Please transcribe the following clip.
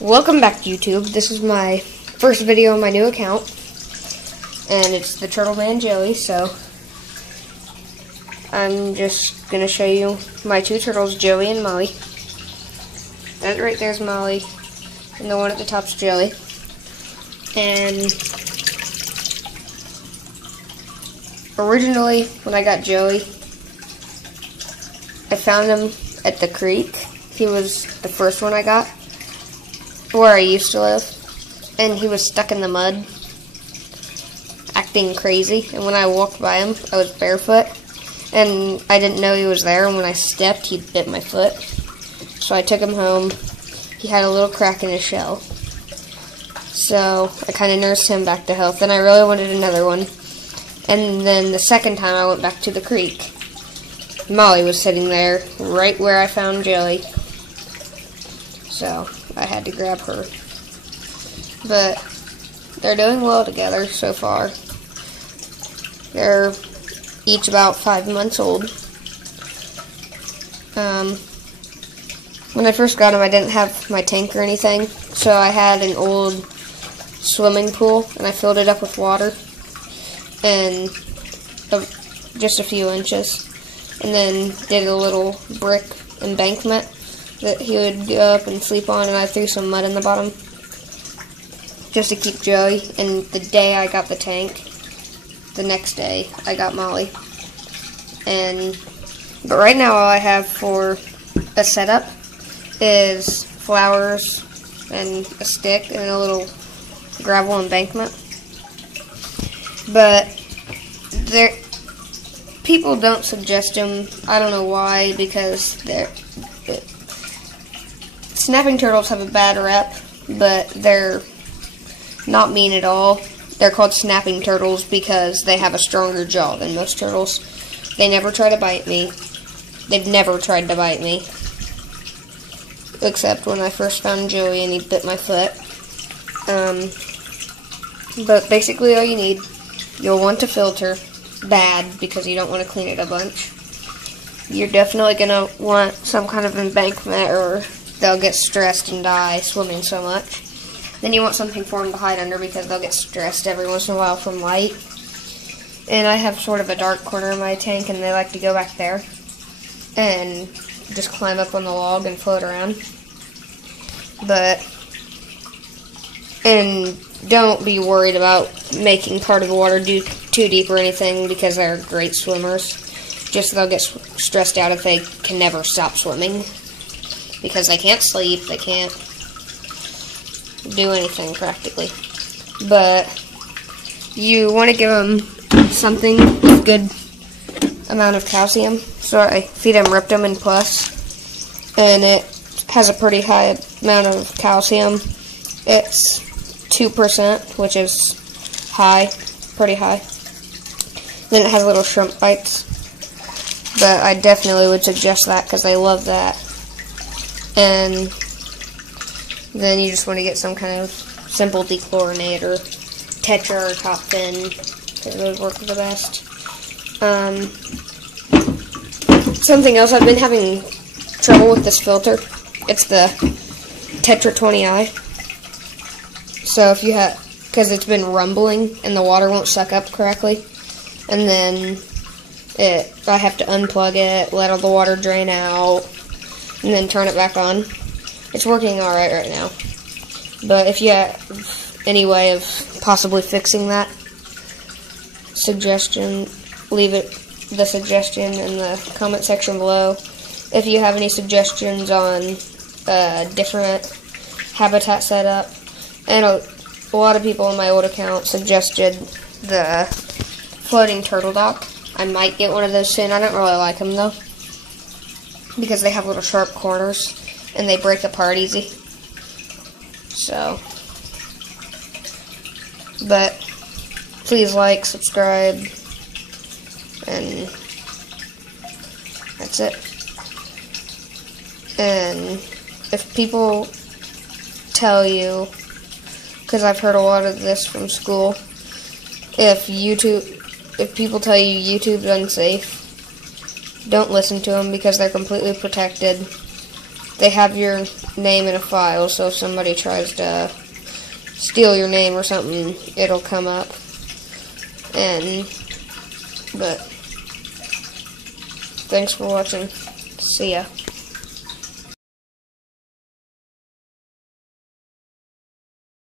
Welcome back to YouTube. This is my first video on my new account, and it's the Turtle Man Joey, so I'm just going to show you my two turtles, Joey and Molly. That right there's Molly, and the one at the top's Joey. And originally, when I got Joey, I found him at the creek. He was the first one I got, where I used to live, and he was stuck in the mud, acting crazy, and when I walked by him, I was barefoot, and I didn't know he was there, and when I stepped, he bit my foot. So I took him home. He had a little crack in his shell, so I kind of nursed him back to health, and I really wanted another one. And then the second time I went back to the creek, Molly was sitting there right where I found Joey, so I had to grab her. But they're doing well together so far. They're each about 5 months old. When I first got them, I didn't have my tank or anything, so I had an old swimming pool, and I filled it up with water, and just a few inches, and then did a little brick embankment that he would go up and sleep on, and I threw some mud in the bottom just to keep Joey. And the day I got the tank, the next day I got Molly. But right now all I have for a setup is flowers and a stick and a little gravel embankment. But people don't suggest them. I don't know why, because snapping turtles have a bad rep, but they're not mean at all. They're called snapping turtles because they have a stronger jaw than most turtles. They never try to bite me. They've never tried to bite me, except when I first found Joey and he bit my foot. But basically all you need, you'll want to filter bad because you don't want to clean it a bunch. You're definitely going to want some kind of embankment, or they'll get stressed and die swimming so much. Then you want something for them to hide under because they'll get stressed every once in a while from light. And I have sort of a dark corner in my tank, and they like to go back there and just climb up on the log and float around. And don't be worried about making part of the water too deep or anything, because they're great swimmers. Just they'll get stressed out if they can never stop swimming, because they can't sleep, they can't do anything practically. But you want to give them something with good amount of calcium. So I feed them Riptum and Plus, and it has a pretty high amount of calcium. It's 2%, which is high, pretty high. Then it has little shrimp bites, but I definitely would suggest that because they love that. And then you just want to get some kind of simple dechlorinate or Tetra or Top Fin, because those work the best. Something else, I've been having trouble with this filter. It's the Tetra 20i. So if you have, because it's been rumbling and the water won't suck up correctly, and then I have to unplug it, let all the water drain out, and then turn it back on. It's working alright right now. But if you have any way of possibly fixing that, leave the suggestion in the comment section below. If you have any suggestions on different habitat setup, and a lot of people on my old account suggested the floating turtle dock. I might get one of those soon. I don't really like them though, because they have little sharp corners and they break apart easy. So, but please like, subscribe, and that's it. And if people tell you, because I've heard a lot of this from school, if people tell you YouTube's unsafe, don't listen to them because they're completely protected. they have your name in a file, so if somebody tries to steal your name or something, it'll come up. But thanks for watching. See ya.